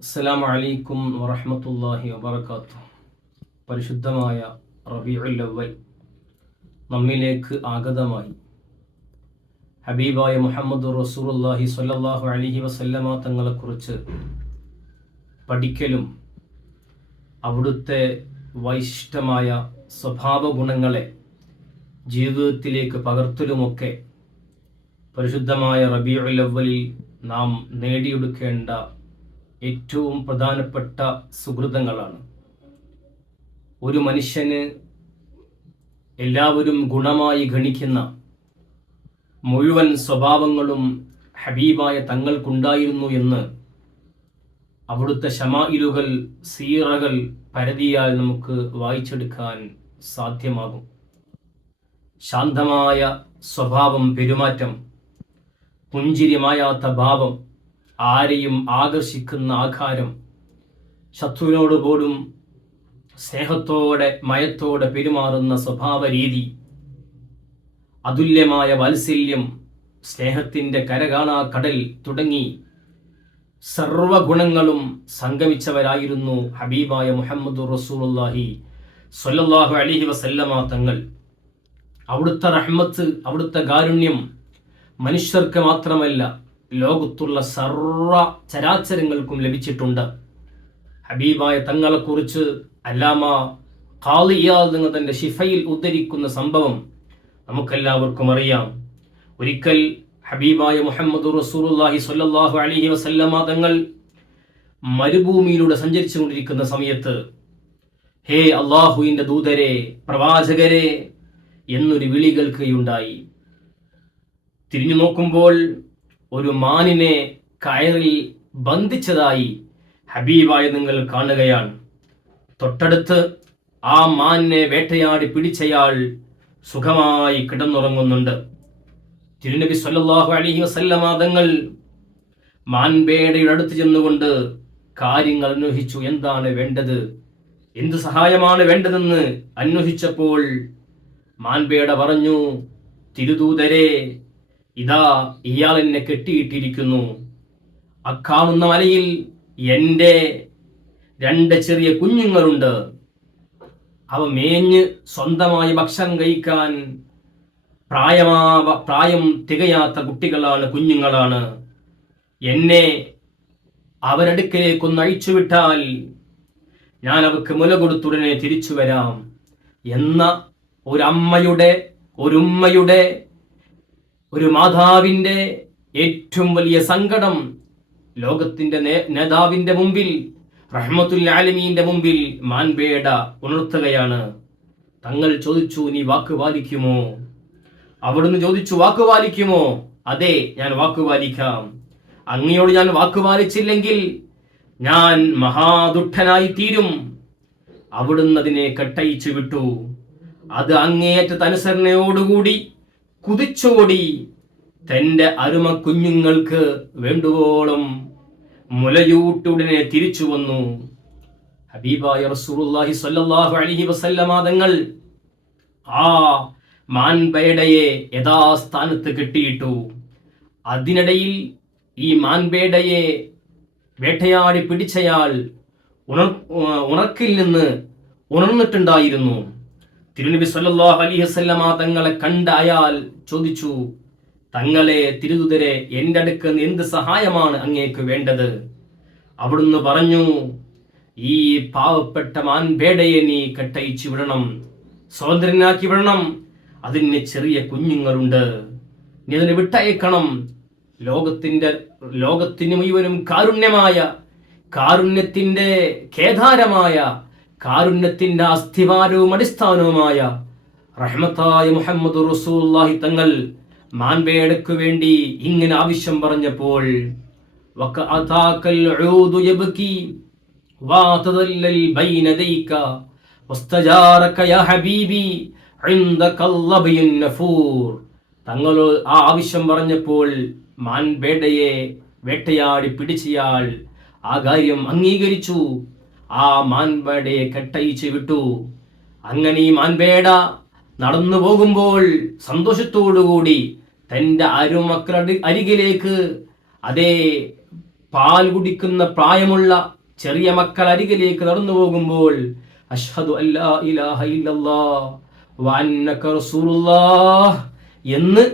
അസ്സലാമു അലൈക്കും വറഹ്മത്തുള്ളാഹി വബറകാതുഹു. പരിശുദ്ധമായ റബീഉൽ അവ്വൽ നമ്മിലേക്ക് ആഗതമായി. ഹബീബായ മുഹമ്മദ് റസൂലുള്ളാഹി സ്വല്ലല്ലാഹു അലൈഹി വസല്ലമ തങ്ങളെക്കുറിച്ച് പഠിക്കലും അവിടുത്തെ വൈശിഷ്ടമായ സ്വഭാവ ഗുണങ്ങളെ ജീവിതത്തിലേക്ക് പകർത്തലുമൊക്കെ പരിശുദ്ധമായ റബീഉൽ അവ്വലിൽ നാം നേടിയെടുക്കേണ്ട ഏറ്റവും പ്രധാനപ്പെട്ട സുഹൃതങ്ങളാണ്. ഒരു മനുഷ്യന് എല്ലാവരും ഗുണമായി ഗണിക്കുന്ന മുഴുവൻ സ്വഭാവങ്ങളും ഹബീബായ തങ്ങൾക്കുണ്ടായിരുന്നു എന്ന് അവിടുത്തെ ഷമായിലുകൾ സീറകൾ പരതിയാൽ നമുക്ക് വായിച്ചെടുക്കാൻ സാധ്യമാകും. ശാന്തമായ സ്വഭാവം പെരുമാറ്റം പുഞ്ചിരിമായാത്ത ഭാവം ആരെയും ആകർഷിക്കുന്ന ആകാരം ശത്രുവിനോട് പോലും സ്നേഹത്തോടെ മയത്തോടെ പെരുമാറുന്ന സ്വഭാവ രീതി അതുല്യമായ വാത്സല്യം സ്നേഹത്തിന്റെ കരകാണാ കടൽ തുടങ്ങി സർവഗുണങ്ങളും സംഗമിച്ചവരായിരുന്നു ഹബീബായ മുഹമ്മദ് റസൂലുള്ളാഹി സ്വല്ലല്ലാഹു അലൈഹി വസല്ലമ തങ്ങൾ. അവിടുത്തെ റഹ്മത്ത് അവിടുത്തെ കാരുണ്യം മനുഷ്യർക്ക് മാത്രമല്ല ലോകത്തുള്ള സർവ ചരാചരങ്ങൾക്കും ലഭിച്ചിട്ടുണ്ട്. ഹബീബായ തങ്ങളെക്കുറിച്ച് അല്ലാമ ഖാലിയാൽ നിങ്ങൾ തന്റെ ഷിഫയിൽ ഉദ്ധരിക്കുന്ന സംഭവം നമുക്കെല്ലാവർക്കും അറിയാം. ഒരിക്കൽ ഹബീബായ മുഹമ്മദ് റസൂലുള്ളാഹി സ്വല്ലല്ലാഹു അലൈഹി വസല്ലമ തങ്ങൾ മരുഭൂമിയിലൂടെ സഞ്ചരിച്ചു കൊണ്ടിരിക്കുന്ന സമയത്ത് ഹേ അള്ളാഹുവിന്റെ ദൂതരെ പ്രവാചകരെ എന്നൊരു വിളി കേൾക്കുകയുണ്ടായി. തിരിഞ്ഞു നോക്കുമ്പോൾ ഒരു മാനിനെ കയറിൽ ബന്ധിച്ചതായി ഹബീബായ നിങ്ങൾ കാണുകയാണ്. തൊട്ടടുത്ത് ആ മാനിനെ വേട്ടയാടി പിടിച്ചയാൾ സുഖമായി കിടന്നുറങ്ങുന്നുണ്ട്. തിരുനബി സല്ലാഹു അലഹി വസല്ലമ തങ്ങൾ മാൻപേടയുടെ അടുത്ത് ചെന്നുകൊണ്ട് കാര്യങ്ങൾ അന്വേഷിച്ചു. എന്താണ് വേണ്ടത്? എന്ത് സഹായമാണ് വേണ്ടതെന്ന് അന്വേഷിച്ചപ്പോൾ മാൻപേട പറഞ്ഞു തിരുദൂതരെ ഇതാ ഇയാൾ എന്നെ കെട്ടിയിട്ടിരിക്കുന്നു. അക്കാണുന്ന മലയിൽ എന്റെ രണ്ട് ചെറിയ കുഞ്ഞുങ്ങളുണ്ട്. അവ മേഞ്ഞ് സ്വന്തമായി ഭക്ഷണം കഴിക്കാൻ പ്രായമാ പ്രായം തികയാത്ത കുട്ടികളാണ് കുഞ്ഞുങ്ങളാണ്. എന്നെ അവരടുക്കലേക്കൊന്ന് അഴിച്ചുവിട്ടാൽ ഞാൻ അവർക്ക് മുല കൊടുത്തുടനെ തിരിച്ചു വരാം. എന്ന ഒരമ്മയുടെ ഒരുമ്മയുടെ ഒരു മാതാവിന്റെ ഏറ്റവും വലിയ സങ്കടം ലോകത്തിന്റെ നേതാവിന്റെ മുമ്പിൽ റഹ്മത്തുൽ ആലമീന്റെ മുമ്പിൽ മാൻപേട ഉണർത്തുകയാണ്. തങ്ങൾ ചോദിച്ചു നീ വാക്ക് പാലിക്കുമോ? അവിടുന്ന് ചോദിച്ചു വാക്ക് പാലിക്കുമോ? അതെ ഞാൻ വാക്ക് പാലിക്കാം. അങ്ങയോട് ഞാൻ വാക്ക് പാലിച്ചില്ലെങ്കിൽ ഞാൻ മഹാദുഷ്ടനായി തീരും അവിടുന്ന് അതിനെ കെട്ടയിച്ചു വിട്ടു. അത് അങ്ങേയറ്റ അനുസരണയോടുകൂടി കുതിച്ചോടി തന്റെ അരുമ കുഞ്ഞുങ്ങൾക്ക് വേണ്ടുവോളം മുലയൂട്ടുടനെ തിരിച്ചു വന്നു. ഹബീബായ റസൂലുള്ളാഹി സ്വല്ലല്ലാഹു അലൈഹി വസല്ലമ തങ്ങൾ ആ മാൻപേടയെ യഥാസ്ഥാനത്ത് കെട്ടിയിട്ടു. അതിനിടയിൽ ഈ മാൻപേടയെ വേട്ടയാടി പിടിച്ചയാൾ ഉണർ ഉണർക്കിൽ നിന്ന് ഉണർന്നിട്ടുണ്ടായിരുന്നു. തിരുനബി സല്ലല്ലാഹു അലി വസല്ലമ തങ്ങളെ കണ്ട അയാൾ ചോദിച്ചു തങ്ങളെ തിരുതുതരെ എന്റെ അടുക്ക് എന്ത് സഹായമാണ് അങ്ങേക്ക് വേണ്ടത്? അവിടുന്ന് പറഞ്ഞു ഈ പാവപ്പെട്ട മാൻപേടയെ നീ കെട്ടയിച്ചു വിടണം സ്വതന്ത്രനാക്കി വിടണം. അതിന് ചെറിയ കുഞ്ഞുങ്ങളുണ്ട്. നീ അതിനെ വിട്ടയക്കണം. ലോകത്തിന്റെ ലോകത്തിന് മുഴുവനും കാരുണ്യമായ കാരുണ്യത്തിന്റെ കേദാരമായ കാരുണ്യത്തിന്റെ അസ്ഥിവാരവും അടിസ്ഥാനവുമായ റഹ്മത്തായ മുഹമ്മദ് റസൂല്ലാഹി തങ്ങൾ മാൻപേടക്കു വേണ്ടി ഇങ്ങനെ ആവശ്യം പറഞ്ഞപ്പോൾ തങ്ങളോ ആ ആവശ്യം പറഞ്ഞപ്പോൾ മാൻപേടയെ വേട്ടയാടി പിടിച്ചയാൾ ആ കാര്യം അംഗീകരിച്ചു. ആ മാൻപേടയെ കെട്ടയിച്ചു വിട്ടു. അങ്ങനെ ഈ മാൻപേട നടന്നു പോകുമ്പോൾ സന്തോഷത്തോടുകൂടി തന്റെ അരുമക്കളുടെ അരികിലേക്ക് അതേ പാൽ കുടിക്കുന്ന പ്രായമുള്ള ചെറിയ മക്കൾ അരികിലേക്ക് നടന്നു പോകുമ്പോൾ അഷ്ഹദു എന്ന്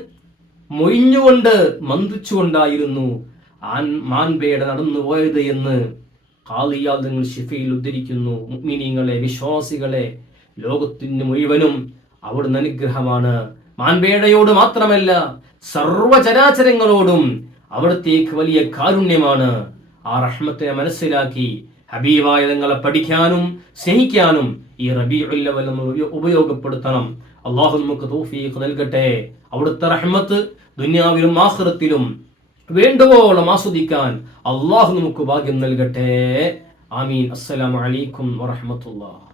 മൊഴിഞ്ഞുകൊണ്ട് മന്ദിച്ചുകൊണ്ടായിരുന്നു ആൻ മാൻപേട നടന്നു പോയത് എന്ന്. കാളിയാൽ നിങ്ങൾ ഷിഫയിൽ ഉദ്ധരിക്കുന്നു മുഅ്മിനീങ്ങളെ വിശ്വാസികളെ. ലോകത്തിന് മുഴുവനും അവിടുന്ന് അനുഗ്രഹമാണ്. മാൻപേടയോട് മാത്രമല്ല സർവചരാചരങ്ങളോടും അവിടത്തേക്ക് വലിയ കാരുണ്യമാണ്. ആ റഹ്മത്തെ മനസ്സിലാക്കി ഹബീബായ തങ്ങളെ പഠിക്കാനും സ്നേഹിക്കാനും ഈ ഉപയോ- ഉപയോഗപ്പെടുത്തണം. അള്ളാഹു നമുക്ക് തൗഫീഖ് നൽകട്ടെ. അവിടുത്തെ റഹ്മത്ത് ദുനിയാവിലും ആഖിറത്തിലും വേണ്ടുവോളം ആസ്വദിക്കാൻ അള്ളാഹു നമുക്ക് ഭാഗ്യം നൽകട്ടെ. ആമീൻ. അസ്സലാമു അലൈക്കും വറഹ്മത്തുള്ളാഹി.